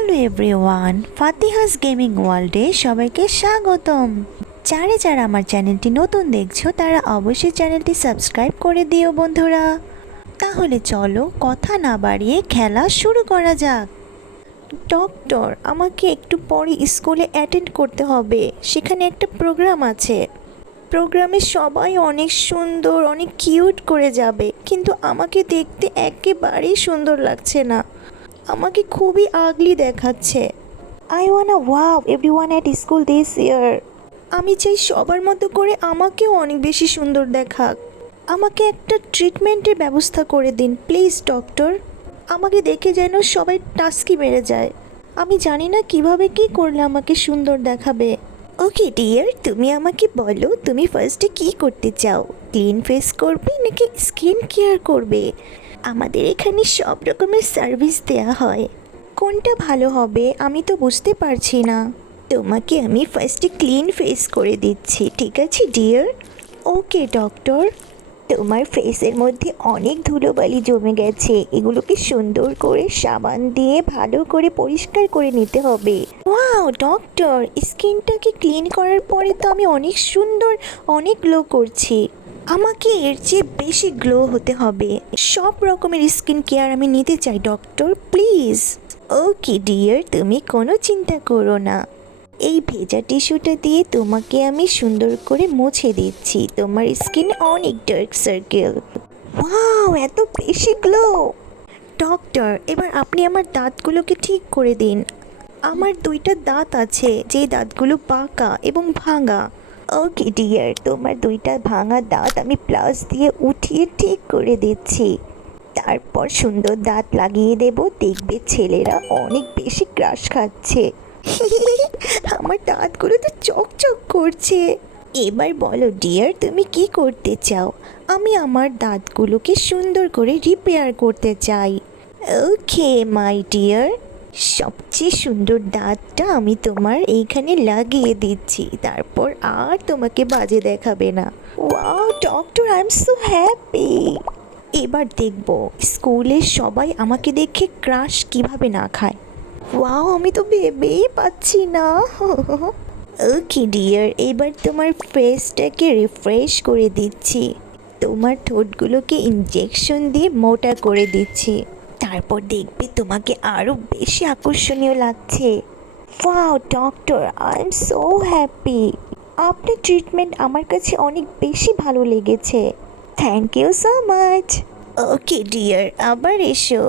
Hello everyone, ফাতিহাস gaming ওয়ার্ল্ডে সবাইকে স্বাগতম। যারা আমার চ্যানেলটি নতুন দেখছো তারা অবশ্যই চ্যানেলটি সাবস্ক্রাইব করে দিও বন্ধুরা। তাহলে চলো কথা না বাড়িয়ে খেলা শুরু করা যাক। ডক্টর, আমাকে একটু পরে স্কুলে অ্যাটেন্ড করতে হবে, সেখানে একটা প্রোগ্রাম আছে। প্রোগ্রামে সবাই অনেক সুন্দর, অনেক কিউট করে যাবে, কিন্তু আমাকে দেখতে একেবারেই সুন্দর লাগছে না, আমাকে খুবই আগলি দেখাচ্ছে। I wanna wow everyone at school this ইয়ার। আমি চাই সবার মতো করে আমাকেও অনেক বেশি সুন্দর দেখাক। আমাকে একটা ট্রিটমেন্টের ব্যবস্থা করে দিন প্লিজ ডক্টর। আমাকে দেখে যেন সবাই টাস্কি মেরে যায়। আমি জানি না কিভাবে কি করলে আমাকে সুন্দর দেখাবে। ওকে ডিয়ার, তুমি আমাকে বলো তুমি ফার্স্টে কি করতে চাও? ক্লিন ফেস করবে নাকি স্কিন কেয়ার করবে? আমাদের এখানে সব রকমের সার্ভিস দেয়া হয়, কোনটা ভালো হবে আমি তো বুঝতে পারছি না। তোমাকে আমি ফার্স্টে ক্লিন ফেস করে দিচ্ছি, ঠিক আছে ডিয়ার? ওকে ডক্টর। তোমার ফেসের মধ্যে অনেক ধুলোবালি জমে গেছে, এগুলোকে সুন্দর করে সাবান দিয়ে ভালো করে পরিষ্কার করে নিতে হবে। ওয়াও ডক্টর, স্কিনটাকে ক্লিন করার পরে তো আমি অনেক সুন্দর, অনেক গ্লো করছি। আমাকে এর চেয়ে বেশি গ্লো হতে হবে। সব রকমের স্কিন কেয়ার আমি নিতে চাই ডক্টর, প্লিজ। ওকে ডিয়ার, তুমি কোনো চিন্তা করো না। এই ভেজা টিস্যুটা দিয়ে তোমাকে আমি সুন্দর করে মুছে দিচ্ছি, তোমার স্কিনে অনেক ডার্ক সার্কেল। ওয়াও, এত বেশি গ্লো। ডক্টর, এবার আপনি আমার দাঁতগুলোকে ঠিক করে দিন। আমার দুইটা দাঁত আছে, যে দাঁতগুলো বাঁকা এবং ভাঙা। ওকে ডিয়ার, তোমার দুইটা ভাঙা দাঁত আমি প্লাস দিয়ে উঠিয়ে ঠিক করে দিচ্ছি। তারপর সুন্দর দাঁত লাগিয়ে দেব, দেখবে ছেলেরা অনেক বেশি ক্রাশ খাচ্ছে। আমার দাঁতগুলো তো চকচক করছে। এবার বলো ডিয়ার, তুমি কি করতে চাও? আমি আমার দাঁতগুলোকে সুন্দর করে রিপেয়ার করতে চাই। ওকে মাই ডিয়ার, সবচেয়ে সুন্দর দাঁতটা আমি তোমার এইখানে লাগিয়ে দিচ্ছি, তারপর আর তোমাকে বাজে দেখাবে না। Wow doctor, I am so happy. এবার দেখব স্কুলের সবাই আমাকে দেখে ক্রাশ কিভাবে না খায়। ওয়াও, আমি তো ভেবেই পাচ্ছি না। ওকে ডিয়ার, এবার তোমার ফেসটাকে রিফ্রেশ করে দিচ্ছি, তোমার ঠোঁটগুলোকে ইনজেকশন দিয়ে মোটা করে দিচ্ছি, তারপর দেখবে তোমাকে আরও বেশি আকর্ষণীয় লাগছে। Wow doctor, I am so happy. আপনার ট্রিটমেন্ট আমার কাছে অনেক বেশি ভালো লেগেছে। Thank you so much. Okay dear, আবার এসো।